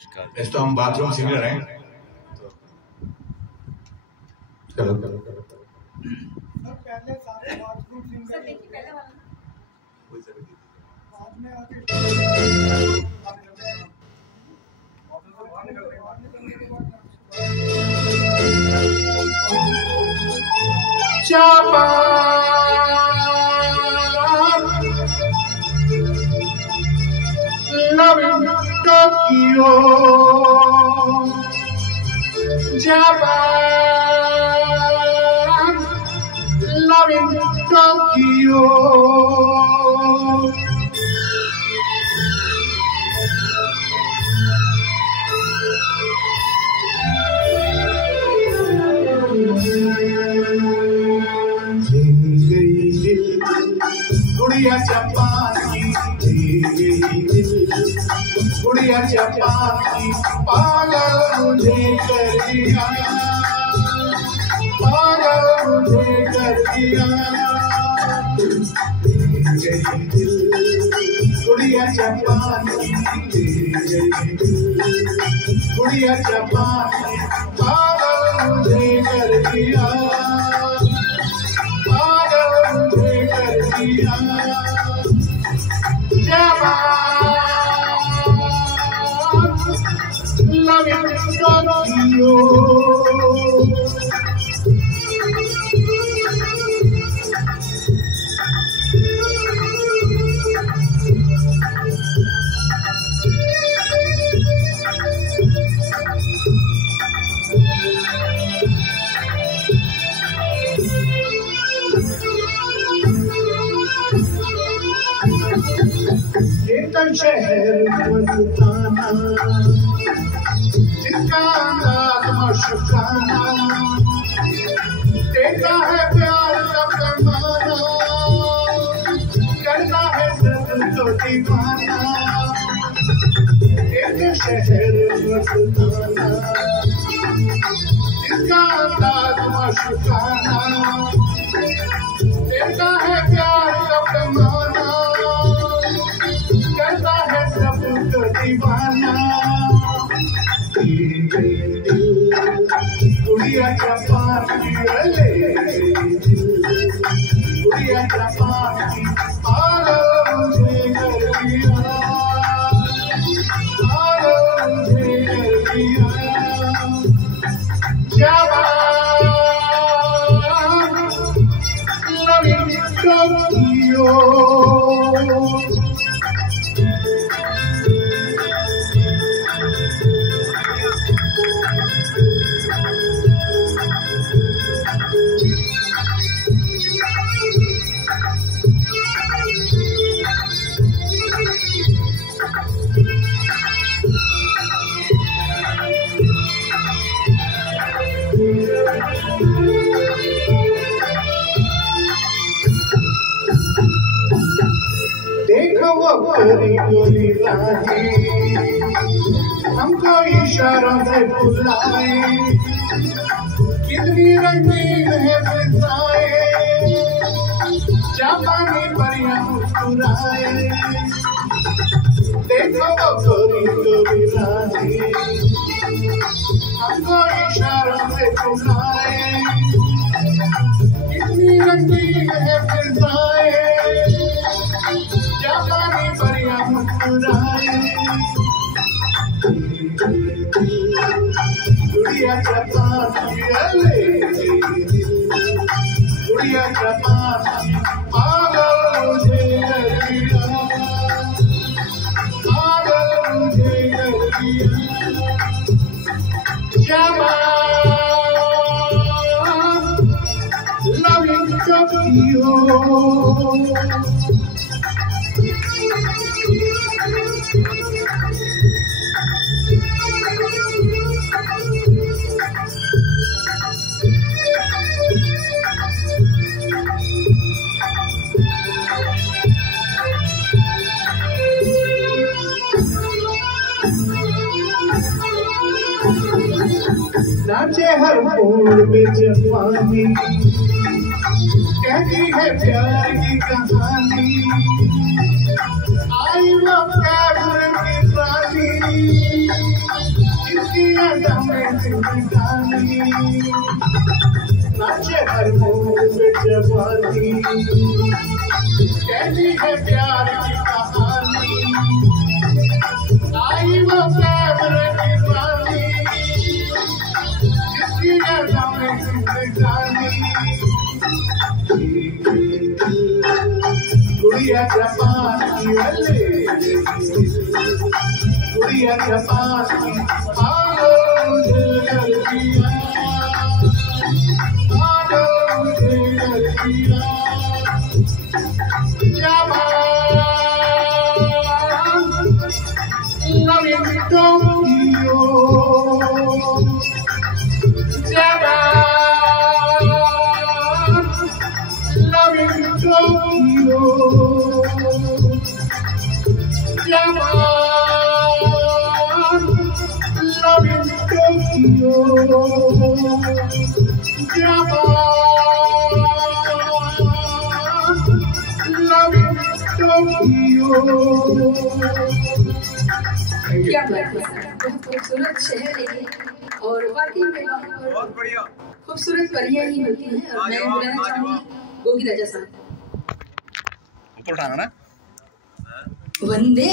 इस तो हम बाथरूम सिंगर हैं। चलो पहले सारे बाथरूम सिंगर बाद में आके Loving Tokyo, Japan, loving Tokyo. गुड़िया जापान की गुड़िया जापान की पागल मुझे कर दिया, पागल मुझे कर दिया। गुड़िया जापान की गुड़िया जापान की पागल मुझे कर दिया, पागल मुझे कर दिया। Loving Tokyo. शहर मस्ताना जिसका अंदाज मशकाना देता है प्यार का पैमाना, करता है सब तो दीवाना। एक शहर मस्ताना जिसका अंदाज मशकाना देता है प्यार का पैमाना, करता है सब तो दीवाना। गुड़िया जापान की गुड़िया जापान की पागल मुझे कर दिया, पागल मुझे कर दिया। Japan loving Tokyo. देखो वो गोरी गोरी रानी हमको इशारों से बुलाए, कितनी रंगीन है फिजाएं, जापानी परियां मुस्कुराए। देखो वो गोरी गोरी रानी हमको इशारों से बुलाए, कितनी रंगीन है फिजाएं, जापानी परियां मुस्कुराए। गुड़िया जापान की गुड़िया जापान की पागल मुझे कर दिया, पागल मुझे कर दिया। Japan loving Tokyo. नाचे हर मोड़ में जवानी, कहती है प्यार की कहानी। आई वो कैबूल की रानी, जिंदगानी नाचे हर मोड़ पे जवानी कहती है प्यार की कहानी आई वो कैमरे की रानी जिसकी नाम है जिंदगानी गुड़िया जापान की अले गुड़िया जापान की आलो मुझे लड़कियां आलो मुझे लड़कियां Loving Tokyo, Japan, loving Tokyo, Japan, loving Tokyo, Japan, loving Tokyo. क्या बात है सर, बहुत खूबसूरत शहर है और वाकई में बहुत बढ़िया खूबसूरत परियां ही होती हैं। और मैं बुलाना चाहूंगी गोगी राजा साहब। ऊपर उठाना ना वंदे